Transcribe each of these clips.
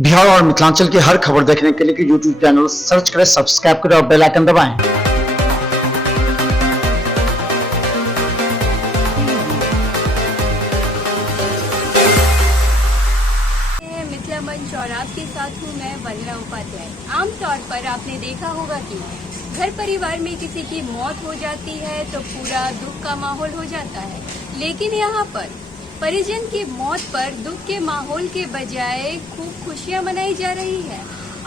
बिहार और मिथिलांचल की हर खबर देखने के लिए यूट्यूब चैनल सर्च करें, सब्सक्राइब करें और बेल आइकन दबाएं। मिथिला मंच और आपके साथ हूँ मैं वंदना उपाध्याय। आमतौर पर आपने देखा होगा कि घर परिवार में किसी की मौत हो जाती है तो पूरा दुख का माहौल हो जाता है, लेकिन यहाँ पर परिजन की मौत पर दुख के माहौल के बजाय खूब खुशियाँ मनाई जा रही है।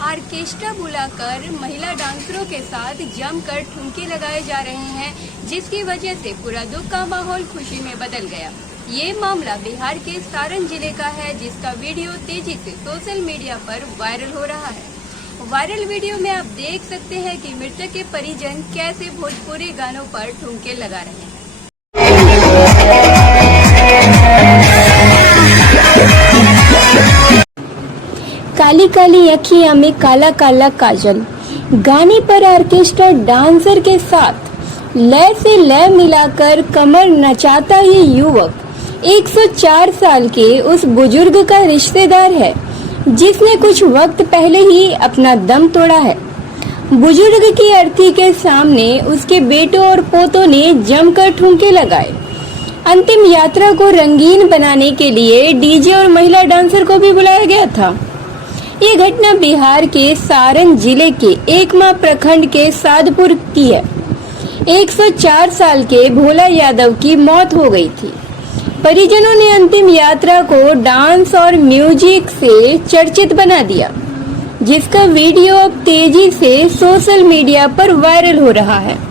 ऑर्केस्ट्रा बुलाकर महिला डांसरों के साथ जमकर ठुमके लगाए जा रहे हैं, जिसकी वजह से पूरा दुख का माहौल खुशी में बदल गया। ये मामला बिहार के सारण जिले का है, जिसका वीडियो तेजी से सोशल मीडिया पर वायरल हो रहा है। वायरल वीडियो में आप देख सकते हैं कि मृतक के परिजन कैसे भोजपुरी गानों पर ठुमके लगा रहे हैं। काली काली अखियां में काला काला काजल, गाने पर ऑर्केस्ट्रा डांसर के साथ लय से लय मिलाकर कमर नचाता ये युवक 104 साल के उस बुजुर्ग का रिश्तेदार है, जिसने कुछ वक्त पहले ही अपना दम तोड़ा है। बुजुर्ग की अर्थी के सामने उसके बेटों और पोतों ने जमकर ठुमके लगाए। अंतिम यात्रा को रंगीन बनाने के लिए डीजे और महिला डांसर को भी बुलाया गया था। ये घटना बिहार के सारण जिले के एकमा प्रखंड के सादपुर की है। 104 साल के भोला यादव की मौत हो गई थी। परिजनों ने अंतिम यात्रा को डांस और म्यूजिक से चर्चित बना दिया, जिसका वीडियो अब तेजी से सोशल मीडिया पर वायरल हो रहा है।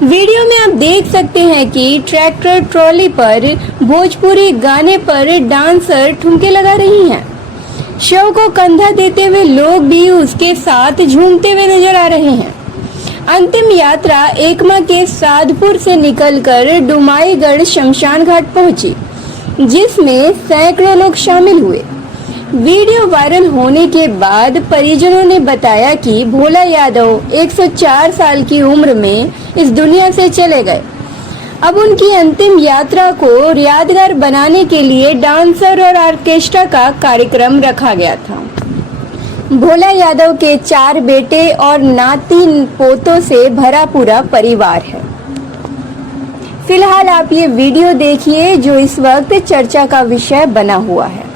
वीडियो में आप देख सकते हैं कि ट्रैक्टर ट्रॉली पर भोजपुरी गाने पर डांसर ठुमके लगा रही हैं। शव को कंधा देते हुए लोग भी उसके साथ झूमते हुए नजर आ रहे हैं। अंतिम यात्रा एकमा के सादपुर से निकलकर डुमाईगढ़ शमशान घाट पहुंची, जिसमें सैकड़ों लोग शामिल हुए। वीडियो वायरल होने के बाद परिजनों ने बताया कि भोला यादव 104 साल की उम्र में इस दुनिया से चले गए। अब उनकी अंतिम यात्रा को यादगार बनाने के लिए डांसर और ऑर्केस्ट्रा का कार्यक्रम रखा गया था। भोला यादव के 4 बेटे और नाती पोतों से भरा पूरा परिवार है। फिलहाल आप ये वीडियो देखिए, जो इस वक्त चर्चा का विषय बना हुआ है।